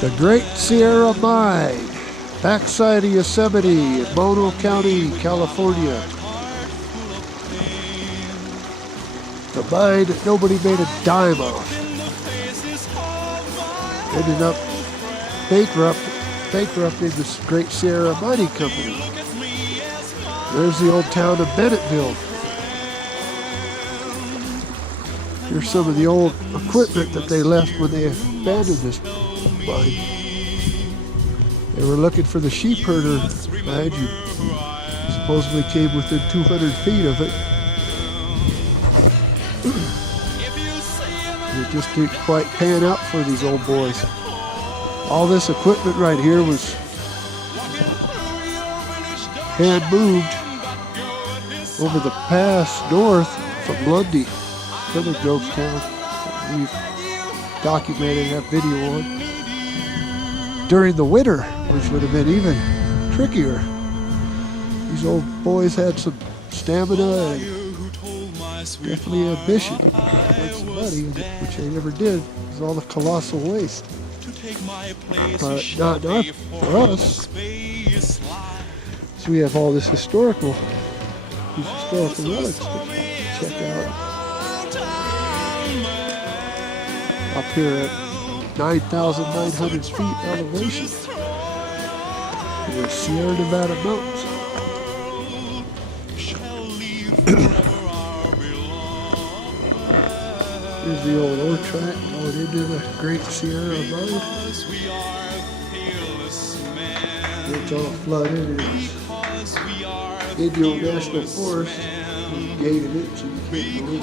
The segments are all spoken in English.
The Great Sierra Mine, backside of Yosemite in Mono County, California. The mine that nobody made a dime of. Ended up bankrupting this Great Sierra Mining Company. There's the old town of Bennetville. Here's some of the old equipment that they left when they abandoned this mine. They were looking for the sheep herder mine. You supposedly came within 200 feet of it. It just didn't quite pan out for these old boys. All this equipment right here was hand moved over the pass north from Lundy, another ghost town that we've documented and have video on. During the winter, which would have been even trickier. These old boys had some stamina and definitely ambition to make some money, which they never did because all the colossal waste. But not for us. So we have all these historical relics to check out. Up here at 9,900 feet elevation in the Sierra Nevada mountains. Here's the old ore track going into the Great Sierra Mine. It's all flooded. It's Indio National Forest. We gated it so you can't go in it.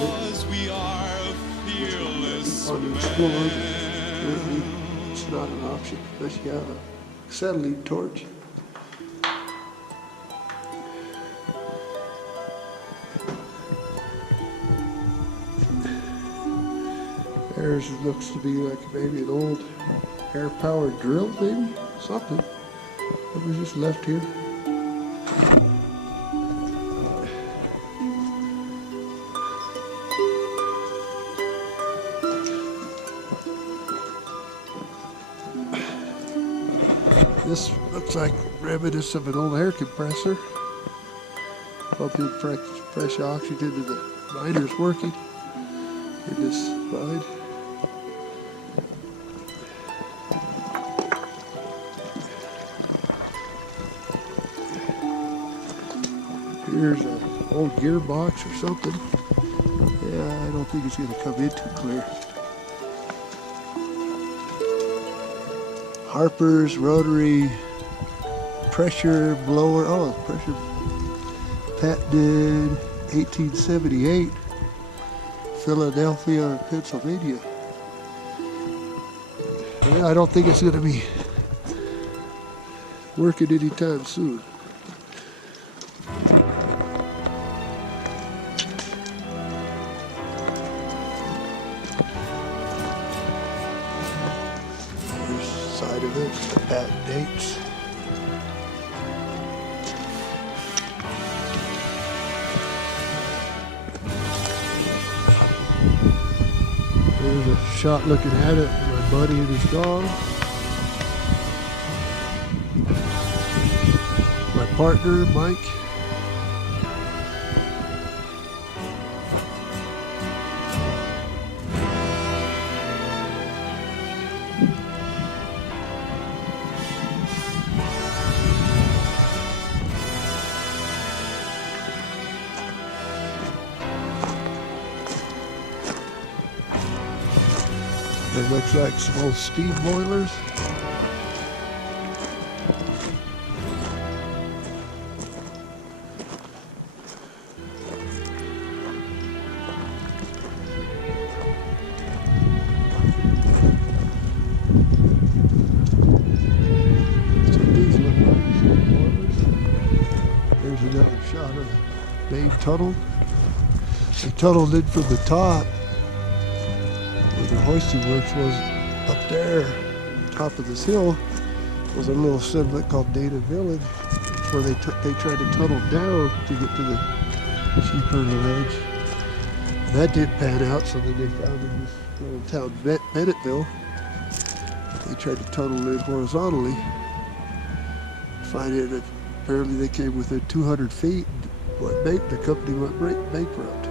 On the Explorer, it's not an option unless you have a acetylene torch. There's looks to be like maybe an old air-powered drill, maybe something that was just left here. This looks like remnants of an old air compressor, pumping fresh oxygen to the miners working in this mine. Here's an old gearbox or something. Yeah, I don't think it's going to come in too clear. Harper's rotary pressure blower. Oh, pressure patented 1878, Philadelphia, Pennsylvania. Yeah, I don't think it's going to be working anytime soon. Side of it, the patent dates. There's a shot looking at it, my buddy and his dog. My partner, Mike. It looks like some old steam boilers. So these look like steam boilers. There's another shot of the main tunnel. They tunneled in from the top. The hoisting works was up there, top of this hill, was a little settlement called Dana Village. It's where they tried to tunnel down to get to the sheep herder ledge. That didn't pan out, so then they found this little town Bennetville. They tried to tunnel in horizontally. Finding that apparently they came within 200 feet. The company went bankrupt.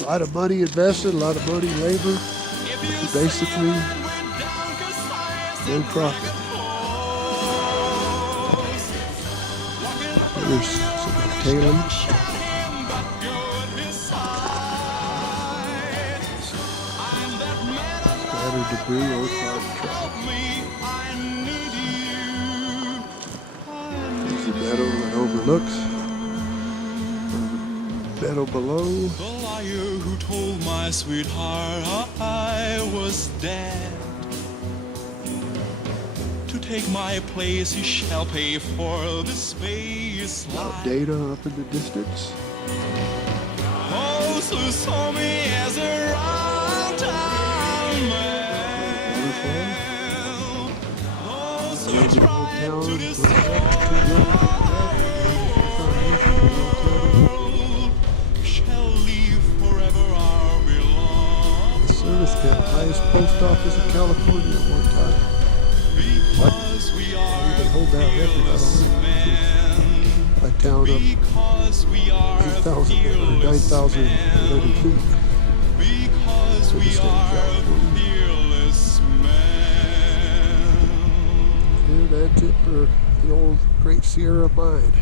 A lot of money invested, a lot of money, labor. Basically, no profit. There's some tailings. Scattered debris on fire truck. There's the meadow that overlooks. Meadow below. The liar who told my sweetheart I was dead. To take my place, he shall pay for the space. Data up in the distance. Those who saw me as a round-town man. Those who tried to destroy shall leave forever our belong. The service got the highest post office in California at one time. Because we are fearless men. A town of Because we are 8,000 or 9,800 feet. Because To the we state of are California. fearless men. And that's it for the old Great Sierra Mine.